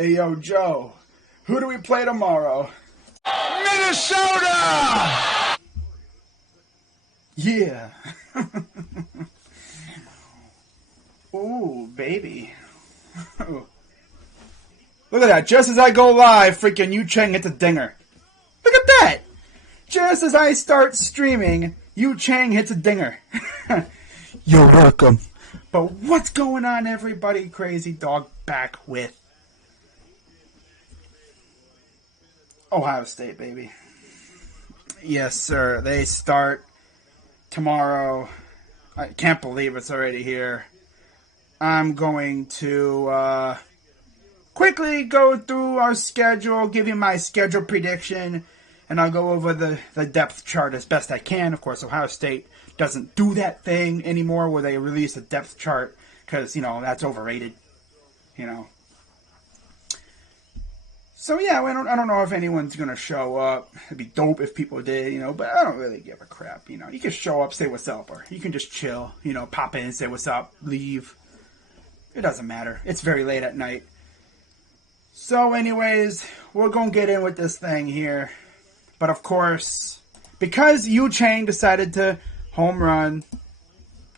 Hey, yo, Joe, who do we play tomorrow? Minnesota! Yeah. Ooh, baby. Look at that. Just as I go live, freaking Yu Chang hits a dinger. Look at that. Just as I start streaming, Yu Chang hits a dinger. You're welcome. But what's going on, everybody? Crazy Dog back with Ohio State, baby. Yes, sir. They start tomorrow. I can't believe it's already here. I'm going to quickly go through our schedule, give you my schedule prediction, and I'll go over the depth chart as best I can. Of course, Ohio State doesn't do that thing anymore where they release a depth chart because, that's overrated, So, yeah, I don't know if anyone's going to show up. It'd be dope if people did, but I don't really give a crap, You can show up, say what's up, or you can just chill, pop in, say what's up, leave. It doesn't matter. It's very late at night. So, anyways, we're going to get in with this thing here. But, of course, because Yu Chang decided to home run,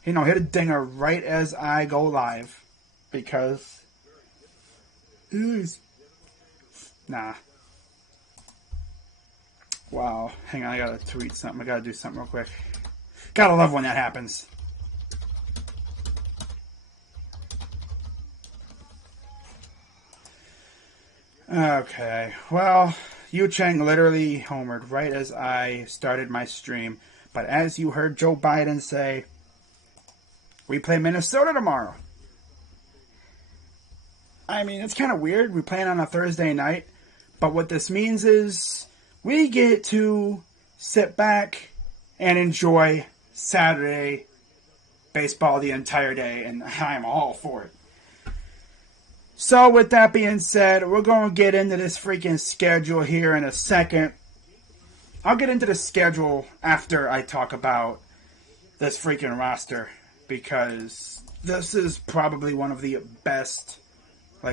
hit a dinger right as I go live. Because, nah. Wow. Hang on, I gotta tweet something. I gotta do something real quick. Gotta love when that happens. Okay. Well, Yu Chang literally homered right as I started my stream. But as you heard Joe Biden say, we play Minnesota tomorrow. I mean, it's kind of weird. We play on a Thursday night. But what this means is we get to sit back and enjoy Saturday baseball the entire day. And I'm all for it. So with that being said, we're going to get into this freaking schedule here in a second. I'll get into the schedule after I talk about this freaking roster. Because this is probably one of the best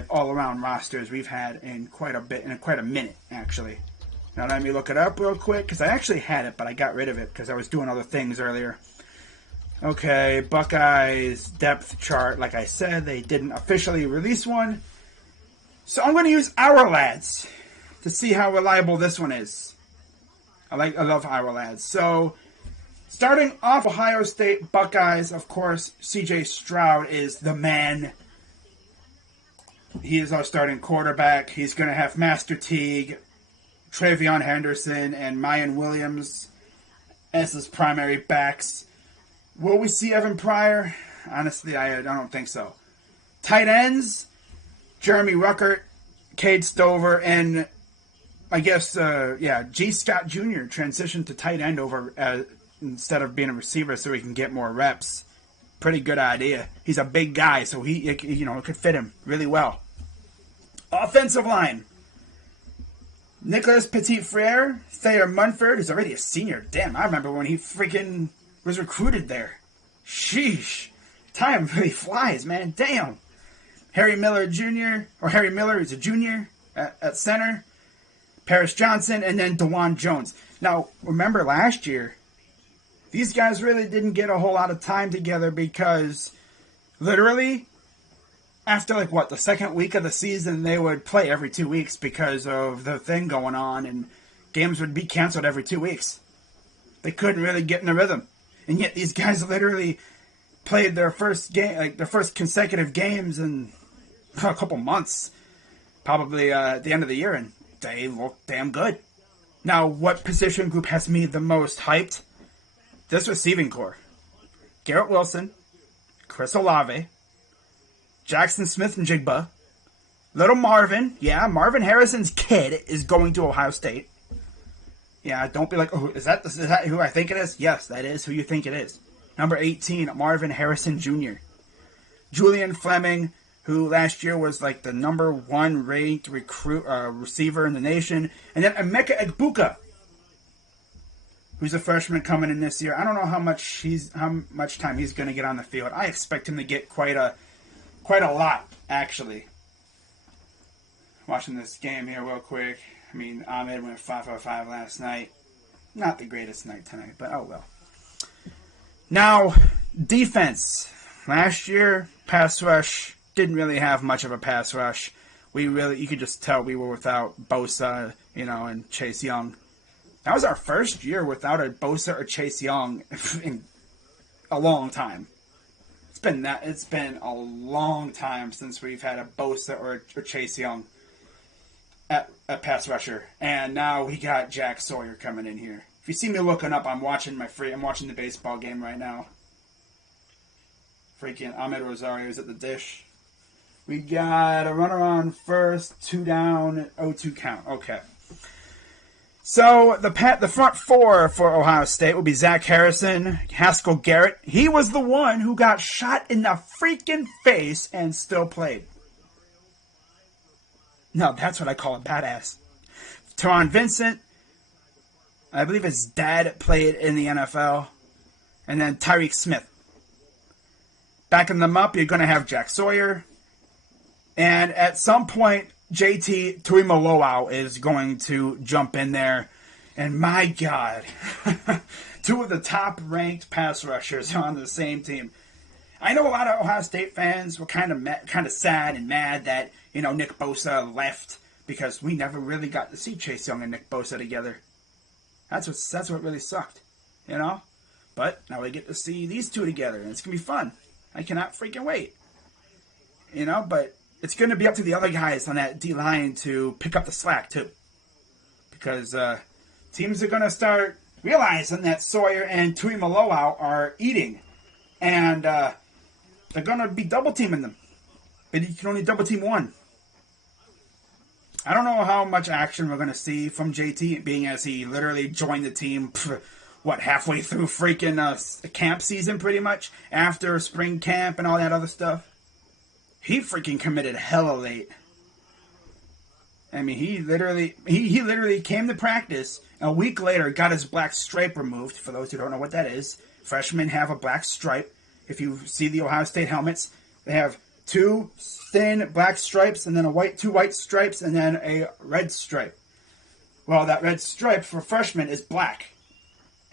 all-around rosters we've had in quite a minute, actually. Now let me look it up real quick, because I actually had it, but I got rid of it because I was doing other things earlier. Okay, Buckeyes depth chart, like I said, they didn't officially release one. So I'm going to use Our Lads to see how reliable this one is. I love Our Lads. So, starting off Ohio State Buckeyes, of course, C.J. Stroud is the man. He is our starting quarterback. He's going to have Master Teague, Travion Henderson, and Mayan Williams as his primary backs. Will we see Evan Pryor? Honestly, I don't think so. Tight ends, Jeremy Ruckert, Cade Stover, and I guess, G. Scott Jr. transitioned to tight end over instead of being a receiver so he can get more reps. Pretty good idea. He's a big guy, so it could fit him really well. Offensive line. Nicholas Petit-Frere, Thayer Munford, who's already a senior. Damn, I remember when he freaking was recruited there. Sheesh. Time really flies, man. Damn. Harry Miller Jr., or Harry Miller is a junior at center. Paris Johnson, and then DeJuan Jones. Now, remember last year, these guys really didn't get a whole lot of time together because literally after the second week of the season, they would play every 2 weeks because of the thing going on, and games would be canceled every 2 weeks. They couldn't really get in a rhythm. And yet these guys literally played their first game, their first consecutive games in a couple months, probably at the end of the year, and they look damn good. Now, what position group has me the most hyped? This receiving core. Garrett Wilson, Chris Olave, Jackson Smith and Jigba, Little Marvin. Yeah, Marvin Harrison's kid is going to Ohio State. Yeah, don't be like, oh, is that who I think it is? Yes, that is who you think it is. Number 18, Marvin Harrison Jr. Julian Fleming, who last year was the number 1 ranked receiver in the nation. And then Emeka Egbuka, who's a freshman coming in this year. I don't know how much time he's going to get on the field. I expect him to get quite a lot, actually. watching this game here real quick. I mean, Ahmed went 5-5 last night. Not the greatest night tonight, but oh well. Now, defense. Last year, pass rush didn't really have much of a pass rush. You could just tell we were without Bosa, and Chase Young. That was our first year without a Bosa or Chase Young in a long time. It's been a long time since we've had a Bosa or Chase Young at a pass rusher, and now we got Jack Sawyer coming in here. If you see me looking up, I'm watching the baseball game right now. Freaking Ahmed Rosario's at the dish. We got a runner on first, 2 down, 0-2 count. Okay. So the front four for Ohio State will be Zach Harrison, Haskell Garrett. He was the one who got shot in the freaking face and still played. No, that's what I call a badass. Teron Vincent, I believe his dad played in the NFL. And then Tyreek Smith. Backing them up, you're going to have Jack Sawyer. And at some point, JT Tuimoloau is going to jump in there. And my God, 2 of the top-ranked pass rushers on the same team. I know a lot of Ohio State fans were kind of sad and mad that, Nick Bosa left because we never really got to see Chase Young and Nick Bosa together. That's what really sucked, But now we get to see these 2 together, and it's going to be fun. I cannot freaking wait. But it's going to be up to the other guys on that D-line to pick up the slack, too. Because teams are going to start realizing that Sawyer and Tuimoloau are eating. And they're going to be double-teaming them. But you can only double-team one. I don't know how much action we're going to see from JT, being as he literally joined the team, halfway through freaking camp season, pretty much, after spring camp and all that other stuff. He freaking committed hella late. I mean, he literally came to practice, a week later got his black stripe removed. For those who don't know what that is, freshmen have a black stripe. If you see the Ohio State helmets, they have 2 thin black stripes and then 2 white stripes and then a red stripe. Well, that red stripe for freshmen is black.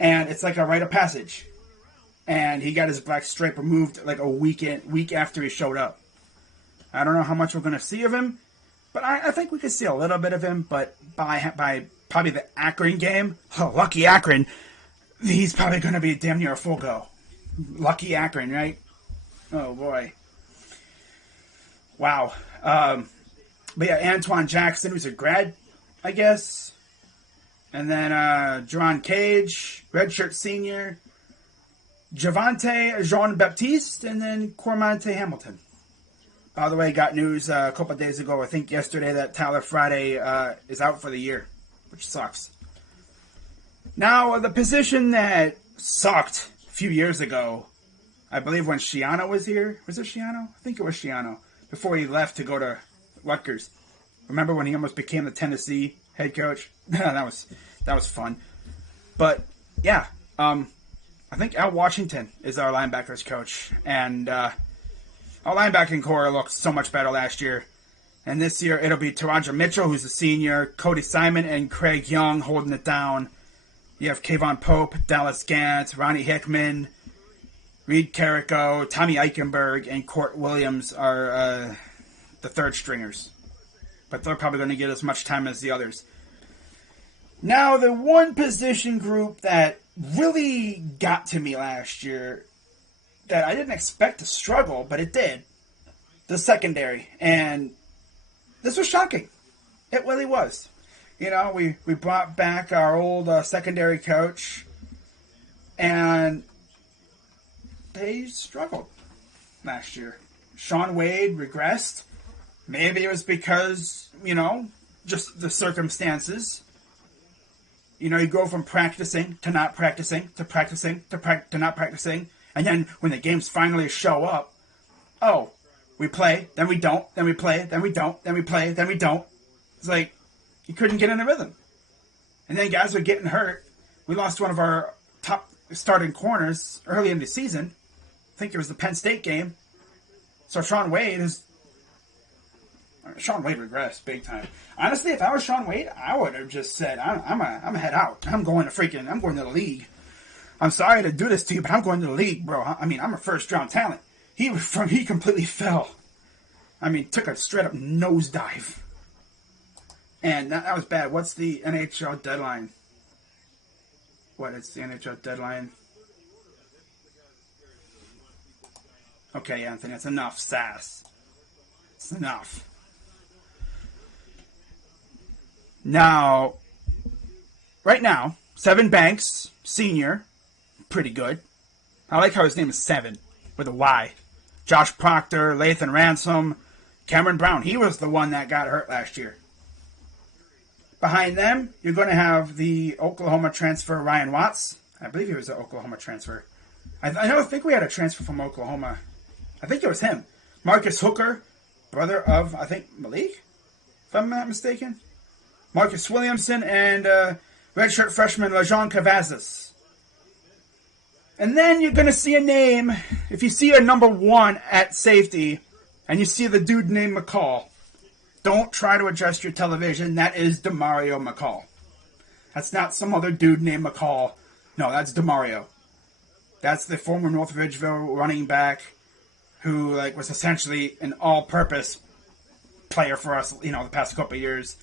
And it's like a rite of passage. And he got his black stripe removed like a week after he showed up. I don't know how much we're going to see of him, but I think we could see a little bit of him. But by probably the Akron game, lucky Akron, he's probably going to be damn near a full go. Lucky Akron, right? Oh, boy. Wow. But yeah, Antoine Jackson, who's a grad, I guess. And then Jerron Cage, redshirt senior. Javante Jean-Baptiste, and then Cormonte Hamilton. By the way, got news a couple of days ago, I think yesterday, that Tyler Friday is out for the year, which sucks. Now, the position that sucked a few years ago, I believe when Schiano was here. Was it Schiano? I think it was Schiano. Before he left to go to Rutgers. Remember when he almost became the Tennessee head coach? that was fun. But, yeah, I think Al Washington is our linebackers coach. And our linebacking core looked so much better last year. And this year it'll be Taraja Mitchell, who's a senior, Cody Simon, and Craig Young holding it down. You have Kayvon Pope, Dallas Gant, Ronnie Hickman, Reed Carrico, Tommy Eichenberg, and Court Williams are the third stringers. But they're probably going to get as much time as the others. Now, the one position group that really got to me last year that I didn't expect to struggle, but it did, the secondary. And this was shocking. It really was. We brought back our old secondary coach, and they struggled last year. Sean Wade regressed. Maybe it was because, just the circumstances. You go from practicing to not practicing to practicing to not practicing. And then when the games finally show up, we play, then we don't, then we play, then we don't, then we play, then we don't. It's like you couldn't get in a rhythm. And then guys were getting hurt. We lost one of our top starting corners early in the season. I think it was the Penn State game. So Sean Wade Sean Wade regressed big time. Honestly, if I was Sean Wade, I would have just said, I'm a head out. I'm going to the league. I'm sorry to do this to you, but I'm going to the league, bro. I mean, I'm a first-round talent. He completely fell. I mean, took a straight-up nosedive. And that was bad. What's the NHL deadline? What is the NHL deadline? Okay, Anthony, that's enough sass. It's enough. Now, right now, Seven Banks, senior, pretty good. I like how his name is Seven, with a Y. Josh Proctor, Lathan Ransom, Cameron Brown. He was the one that got hurt last year. Behind them, you're going to have the Oklahoma transfer, Ryan Watts. I believe he was an Oklahoma transfer. I think we had a transfer from Oklahoma. I think it was him. Marcus Hooker, brother of, I think, Malik, if I'm not mistaken. Marcus Williamson and redshirt freshman Lajon Cavazos. And then you're going to see a name, if you see a number 1 at safety, and you see the dude named McCall, don't try to adjust your television. That is Demario Mccall. That's not some other dude named McCall. No, that's Demario. That's the former North Ridgeville running back who was essentially an all-purpose player for us, the past couple of years.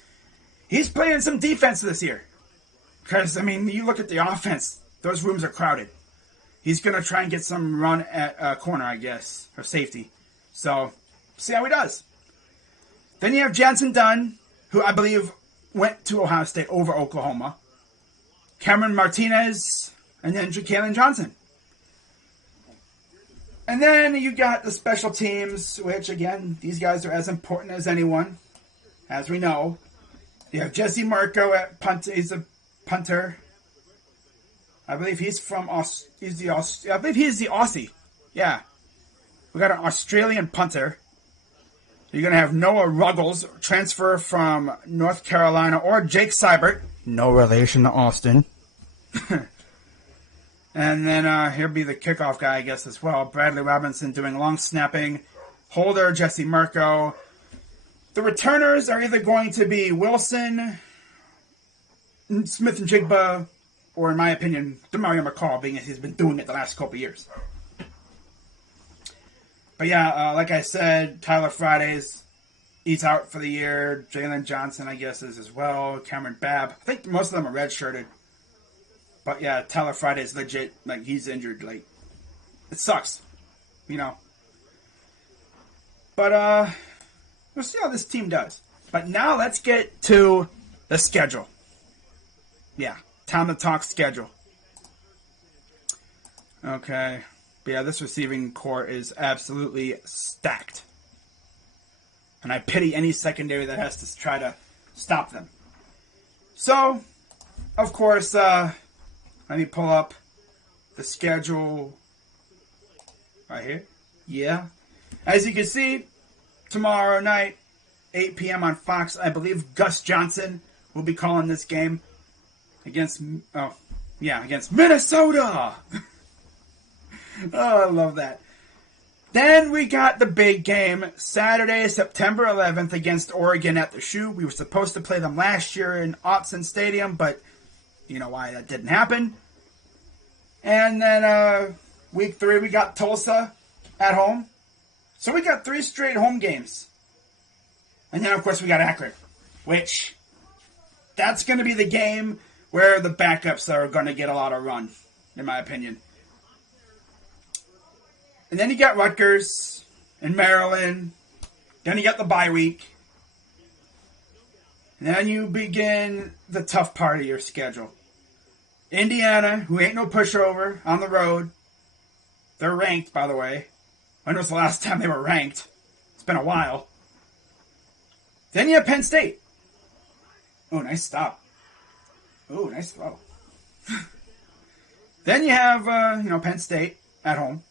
He's playing some defense this year. Because, I mean, you look at the offense, those rooms are crowded. He's going to try and get some run at corner, I guess, or safety. So, see how he does. Then you have Jensen Dunn, who I believe went to Ohio State over Oklahoma. Cameron Martinez, and then Jalen Johnson. And then you got the special teams, which, again, these guys are as important as anyone, as we know. You have Jesse Marco at punt. He's a punter. I believe he's from I believe he's the Aussie. Yeah. We got an Australian punter. You're going to have Noah Ruggles, transfer from North Carolina, or Jake Seibert. No relation to Austin. And then he'll be the kickoff guy, I guess, as well. Bradley Robinson doing long snapping. Holder, Jesse Marco. The returners are either going to be Wilson, Smith and Jigba, or in my opinion, Demario Mccall, being as he's been doing it the last couple years. But yeah, like I said, Tyler Fridays, he's out for the year. Jalen Johnson, I guess, is as well. Cameron Babb. I think most of them are redshirted. But yeah, Tyler Friday's legit. He's injured. It sucks. But, we'll see how this team does. But now let's get to the schedule. Yeah, time to talk schedule. Okay. But yeah, this receiving core is absolutely stacked. And I pity any secondary that has to try to stop them. So, of course, let me pull up the schedule right here. Yeah. As you can see, tomorrow night, 8 p.m. on Fox, I believe Gus Johnson will be calling this game against Minnesota. Oh, I love that. Then we got the big game, Saturday, September 11th against Oregon at the Shoe. We were supposed to play them last year in Autzen Stadium, but you know why that didn't happen. And then week 3, we got Tulsa at home. So we got 3 straight home games. And then, of course, we got Akron, which that's going to be the game where the backups are going to get a lot of run, in my opinion. And then you got Rutgers and Maryland. Then you got the bye week. And then you begin the tough part of your schedule. Indiana, who ain't no pushover, on the road. They're ranked, by the way. When was the last time they were ranked? It's been a while. Then you have Penn State. Oh, nice stop. Oh, nice throw. Then you have, Penn State at home.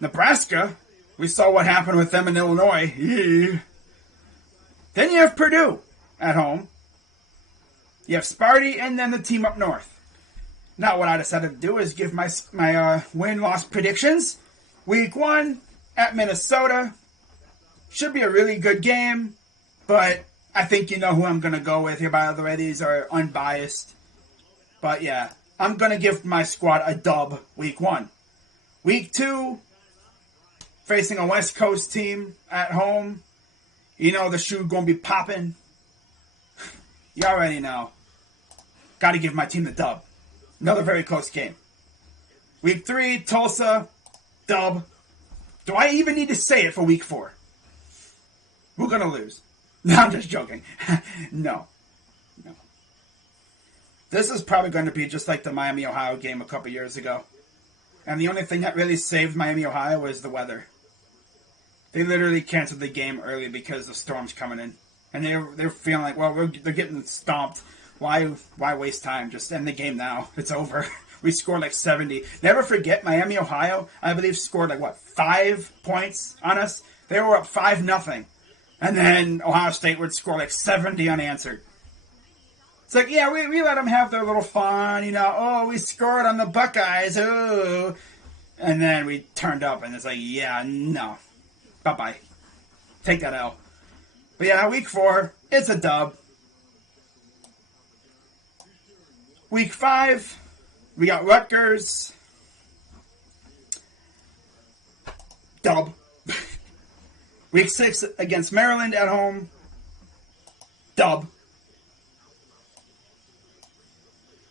Nebraska, we saw what happened with them in Illinois. Yeah. Then you have Purdue at home. You have Sparty and then the team up north. Now what I decided to do is give my win-loss predictions. Week 1 at Minnesota. Should be a really good game. But I think you know who I'm going to go with here, by the way. These are unbiased. But yeah, I'm going to give my squad a dub week 1. Week 2, facing a West Coast team at home. You know the shoe going to be popping. You already know. Got to give my team the dub. Another very close game. Week 3, Tulsa, dub. Do I even need to say it for week 4? We're going to lose. No, I'm just joking. No. This is probably going to be just like the Miami, Ohio game a couple years ago. And the only thing that really saved Miami, Ohio was the weather. They literally canceled the game early because the storm's coming in. And they're feeling like, well, they're getting stomped. Why waste time? Just end the game now. It's over. We scored like 70. Never forget, Miami, Ohio, I believe, scored like, 5 points on us? They were up 5-0. And then Ohio State would score like 70 unanswered. It's like, yeah, we let them have their little fun, you know. Oh, we scored on the Buckeyes. Oh. And then we turned up, and it's like, yeah, no. Bye-bye. Take that L. But yeah, week 4, it's a dub. Week 5, we got Rutgers. Dub. Week 6 against Maryland at home. Dub.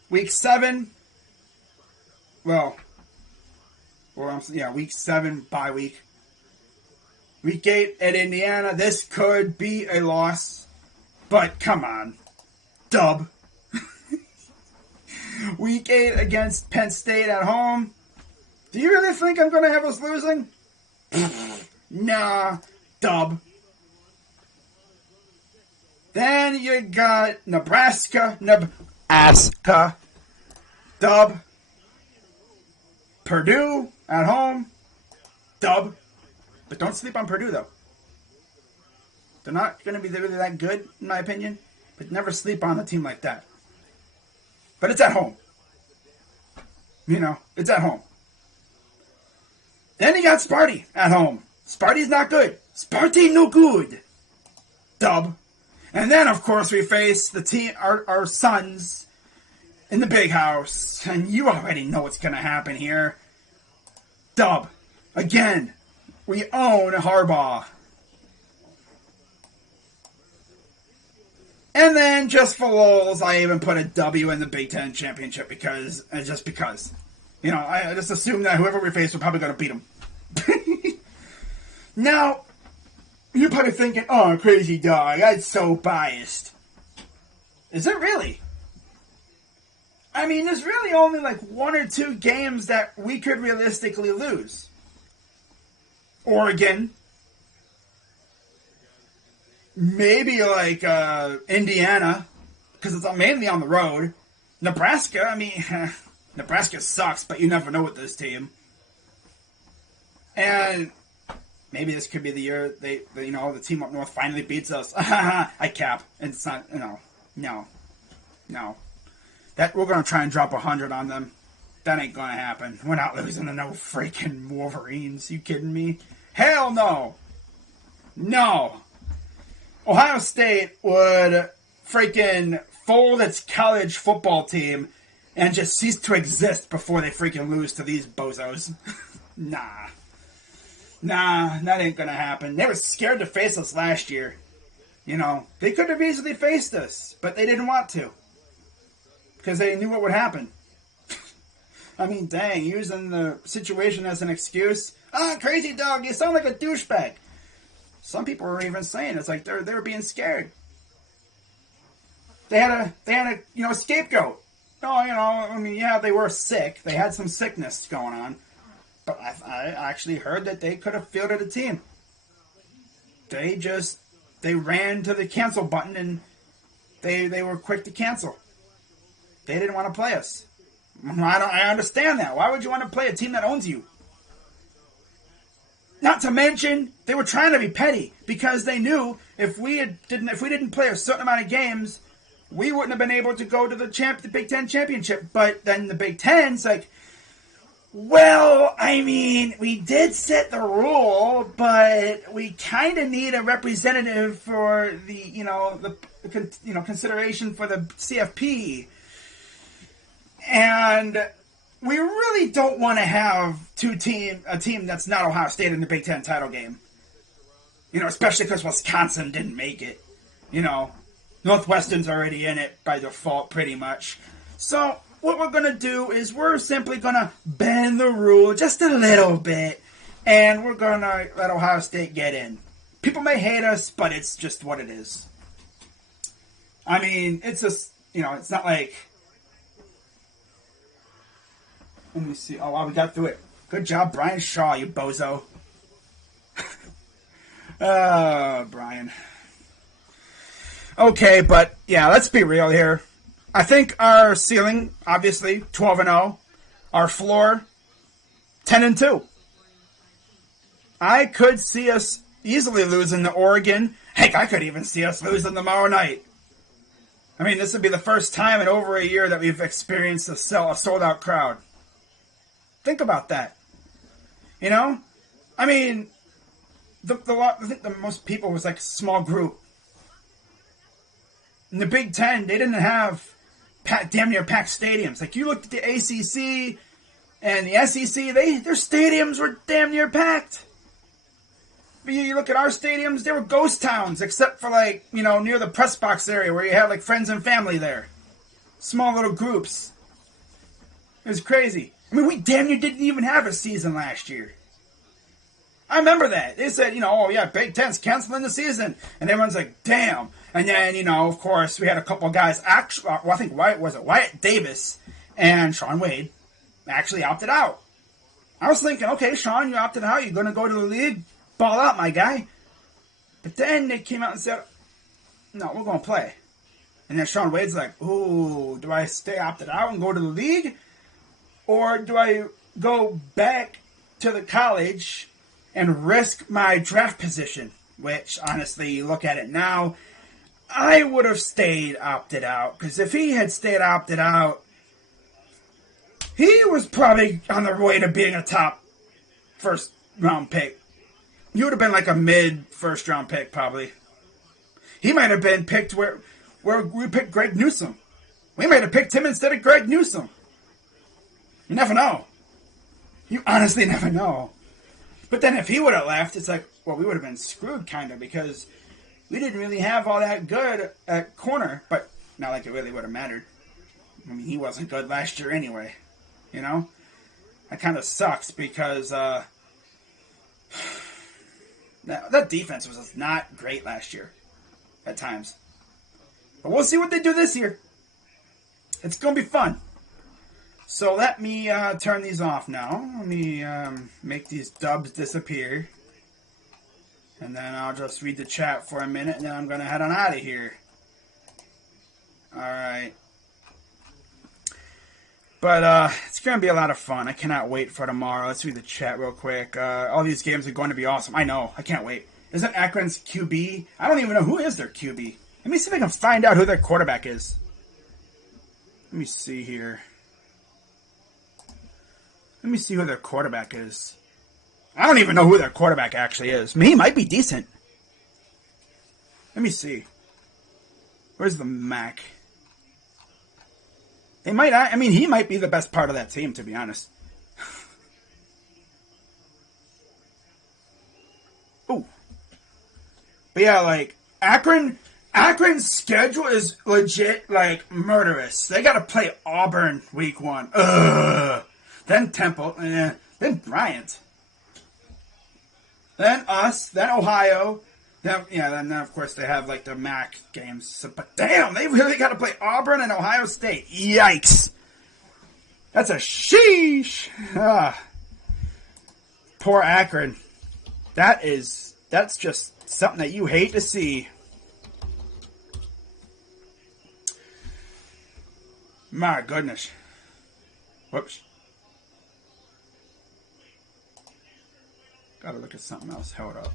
Week 7. Week 7 bye week. Week 8 at Indiana. This could be a loss, but come on. Dub. Week 8 against Penn State at home. Do you really think I'm going to have us losing? Nah. Dub. Then you got Nebraska. Dub. Purdue at home. Dub. But don't sleep on Purdue, though. They're not going to be really that good, in my opinion. But never sleep on a team like that. But it's at home. You know, it's at home. Then you got Sparty at home. Sparty's not good. Sparty no good. Dub. And then, of course, we face the team, our sons in the big house. And you already know what's going to happen here. Dub. Again, we own Harbaugh. And then, just for lulz, I even put a W in the Big Ten Championship because. You know, I just assume that whoever we face, we're probably going to beat them. Now, you're probably thinking, oh, crazy dog, that's so biased. Is it really? I mean, there's really only like 1 or 2 games that we could realistically lose. Oregon. Maybe like Indiana, because it's mainly on the road. Nebraska, I mean, Nebraska sucks, but you never know with this team. And maybe this could be the year the team up north finally beats us. I cap. It's not, no. That we're gonna try and drop 100 on them. That ain't gonna happen. We're not losing to no freaking Wolverines. You kidding me? Hell no. No. Ohio State would freaking fold its college football team and just cease to exist before they freaking lose to these bozos. Nah, that ain't gonna happen. They were scared to face us last year. You know, they could have easily faced us, but they didn't want to. Because they knew what would happen. I mean, dang, using the situation as an excuse. Crazy dog, you sound like a douchebag. Some people were even saying it's like they were being scared. They had a scapegoat. Oh, they were sick. They had some sickness going on. But I actually heard that they could have fielded a team. They ran to the cancel button and they were quick to cancel. They didn't want to play us. I understand that. Why would you want to play a team that owns you? Not to mention, they were trying to be petty because they knew if we didn't play a certain amount of games, we wouldn't have been able to go to the Big Ten championship. But then the Big Ten's like, Well, I mean, we did set the rule, but we kind of need a representative for the, consideration for the CFP. And we really don't want to have a team that's not Ohio State in the Big Ten title game. Especially because Wisconsin didn't make it. Northwestern's already in it by default, pretty much. So what we're going to do is we're simply going to bend the rule just a little bit, and we're going to let Ohio State get in. People may hate us, but it's just what it is. I mean, it's just, it's not like... Let me see. Oh, wow, we got through it. Good job, Brian Shaw, you bozo. Brian. Okay, but, yeah, let's be real here. I think our ceiling, obviously, 12-0. Our floor, 10-2. I could see us easily losing to Oregon. Heck, I could even see us losing tomorrow night. I mean, this would be the first time in over a year that we've experienced a sold-out crowd. Think about that. I mean, I think the most people was like a small group. In the Big Ten, they didn't have damn near packed stadiums. Like, you looked at the ACC and the SEC, their stadiums were damn near packed. But you look at our stadiums, they were ghost towns, except for, near the press box area where you had, friends and family there. Small little groups. It was crazy. I mean, we damn near didn't even have a season last year. I remember that. They said, Big Ten's canceling the season. And everyone's like, damn. And then, of course, we had a couple of guys, actually, I think Wyatt Davis and Sean Wade actually opted out. I was thinking, okay, Sean, you opted out. You're going to go to the league? Ball out, my guy. But then they came out and said, no, we're going to play. And then Sean Wade's like, ooh, do I stay opted out and go to the league? Or do I go back to the college and risk my draft position? Which, honestly, you look at it now, I would have stayed opted out. Because if he had stayed opted out, he was probably on the way to being a top first-round pick. He would have been like a mid-first-round pick, probably. He might have been picked where we picked Greg Newsome. We might have picked him instead of Greg Newsome. You never know. You honestly never know. But then if he would have left, it's like, well, we would have been screwed, kind of, because we didn't really have all that good at corner, but not like it really would have mattered. I mean, he wasn't good last year anyway, That kind of sucks because that defense was just not great last year at times. But we'll see what they do this year. It's going to be fun. So let me turn these off now. Let me make these dubs disappear. And then I'll just read the chat for a minute, and then I'm going to head on out of here. Alright. But it's going to be a lot of fun. I cannot wait for tomorrow. Let's read the chat real quick. All these games are going to be awesome. I know. I can't wait. Isn't Akron's QB? I don't even know who is their QB. Let me see if I can find out who their quarterback is. Let me see here. Let me see who their quarterback is. I don't even know who their quarterback actually is. I mean, he might be decent. Let me see. Where's the Mac? He might be the best part of that team, to be honest. Ooh. But yeah, Akron's schedule is legit, murderous. They gotta play Auburn week 1. Ugh. Then Temple, then Bryant. Then us, then Ohio, then of course they have the MAC games. So, but damn, they really got to play Auburn and Ohio State. Yikes! That's a sheesh. Poor Akron. That's just something that you hate to see. My goodness. Whoops. Gotta look at something else. Hold up.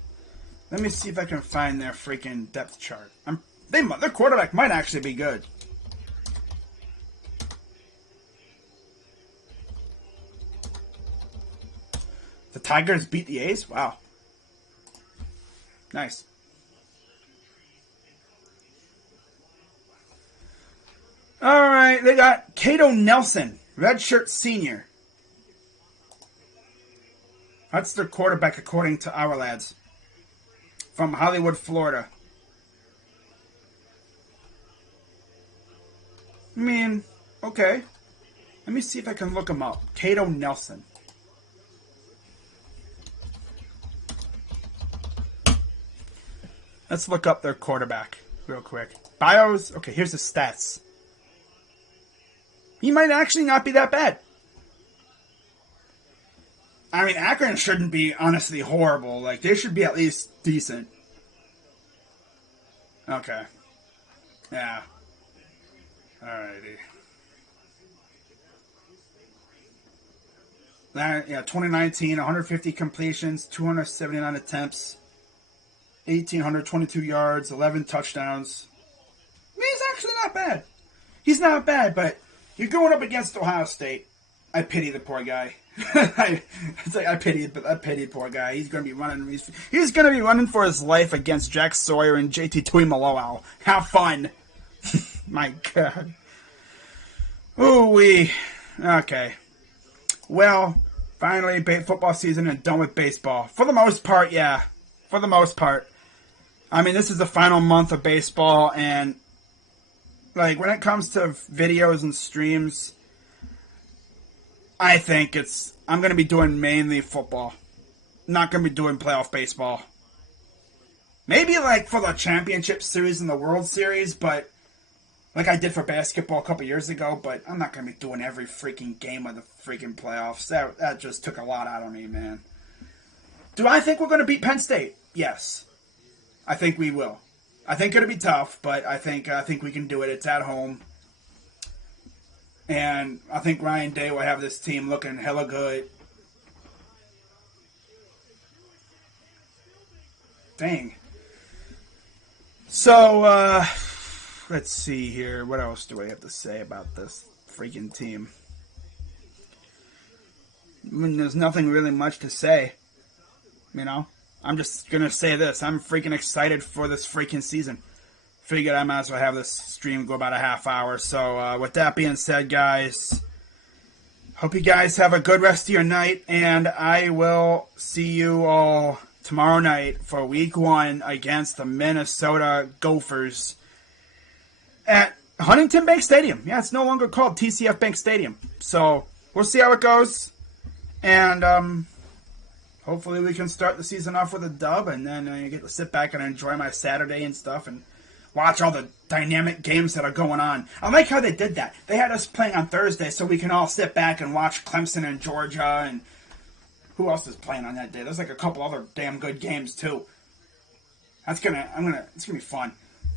Let me see if I can find their freaking depth chart. Their quarterback might actually be good. Tigers beat the A's? Wow. Nice. All right, they got Kato Nelson, redshirt senior. That's their quarterback, according to our lads. From Hollywood, Florida. I mean, okay. Let me see if I can look him up. Kato Nelson. Let's look up their quarterback real quick. Bios. Okay, here's the stats. He might actually not be that bad. I mean, Akron shouldn't be honestly horrible. Like, they should be at least decent. Okay. Yeah. Alrighty. Yeah, 2019, 150 completions, 279 attempts, 1,822 yards, 11 touchdowns. I mean, he's actually not bad. He's not bad, but you're going up against Ohio State. I pity the poor guy. I pity the poor guy. He's going to be running. He's going to be running for his life against Jack Sawyer and JT Tuimoloau. Have fun. My God. Ooh-wee. Okay. Well, finally, football season and done with baseball. For the most part, yeah. For the most part. I mean, this is the final month of baseball, and like when it comes to videos and streams, I think I'm going to be doing mainly football. Not going to be doing playoff baseball. Maybe like for the championship series and the World Series, but like I did for basketball a couple years ago, but I'm not going to be doing every freaking game of the freaking playoffs. That just took a lot out of me, man. Do I think we're going to beat Penn State? Yes. I think we will. I think it'll be tough, but I think we can do it. It's at home. And I think Ryan Day will have this team looking hella good. Dang. So, let's see here. What else do I have to say about this freaking team? I mean, there's nothing really much to say. You know? I'm just going to say this. I'm freaking excited for this freaking season. Figured I might as well have this stream go about a half hour. So, with that being said, guys, hope you guys have a good rest of your night. And I will see you all tomorrow night for week 1 against the Minnesota Gophers at Huntington Bank Stadium. Yeah, it's no longer called TCF Bank Stadium. So, we'll see how it goes. And, hopefully we can start the season off with a dub, and then I get to sit back and enjoy my Saturday and stuff and watch all the dynamic games that are going on. I like how they did that. They had us playing on Thursday so we can all sit back and watch Clemson and Georgia, and who else is playing on that day? There's like a couple other damn good games too. It's gonna be fun.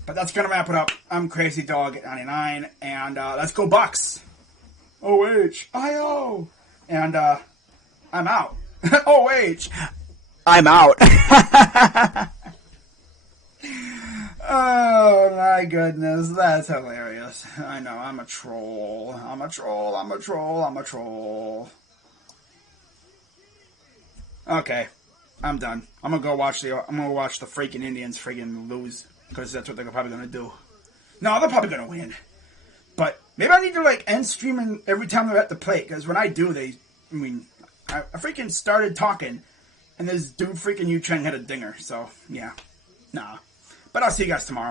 But that's gonna wrap it up. I'm Crazy Dog 99, and let's go Bucks. OH-IO. And I'm out. OH. I'm out. Oh my goodness, that's hilarious. I know, I'm a troll. I'm a troll. Okay, I'm done. I'm gonna go watch the freaking Indians freaking lose, because that's what they're probably gonna do. No, they're probably gonna win. But maybe I need to like end streaming every time they're at the plate, because when I do, I freaking started talking, and this dude freaking Yu Chang had a dinger, so, yeah. Nah. But I'll see you guys tomorrow.